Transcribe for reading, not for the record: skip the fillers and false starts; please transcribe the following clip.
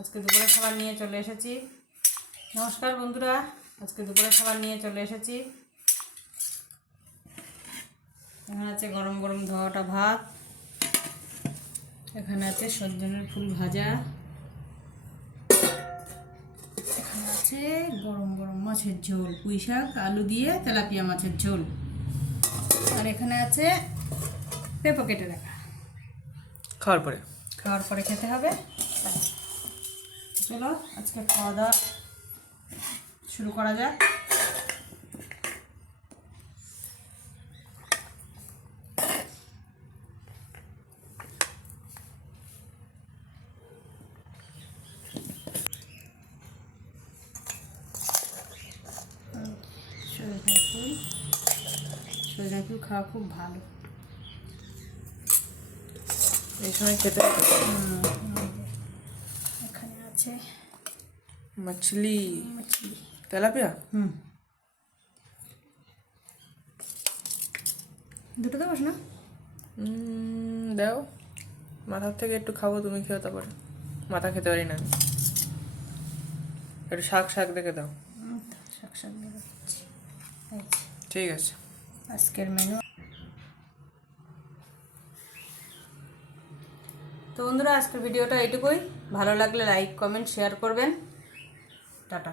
আজকে দুপুরের খাবার নিয়ে চলে এসেছি। নমস্কার বন্ধুরা, আজকে দুপুরের খাবার নিয়ে চলে এসেছি। এখানে আছে গরম গরম ধোয়াটা ভাত, এখানে আছে সজনের ফুল ভাজা, এখানে আছে গরম গরম মাছের ঝোল, পুঁই শাক আলু দিয়ে তেলাপিয়া মাছের ঝোল, আর এখানে আছে পেঁপে কেটে রাখা। খাওয়ার পরে খেতে হবে। চলো আজকে খাওয়া দাওয়া শুরু করা যাক। সজনে ফুল খাওয়া খুব ভালো এই সময় খেতে। এখানে আছে মাছলি তেলাপিয়া। দুটো দেবো না? দাও, মাথার থেকে একটু খাবো, তুমি খেও। তারপরে মাথা খেতে পারি না আমি। একটু শাক শাক দেখে দাও। শাক শাক দিয়ে দিচ্ছি। ঠিক আছে, আজকের মেনু। তো বন্ধুরা, আজকের ভিডিওটা এইটুকুই। ভালো লাগলে লাইক কমেন্ট শেয়ার করবেন। টাটা।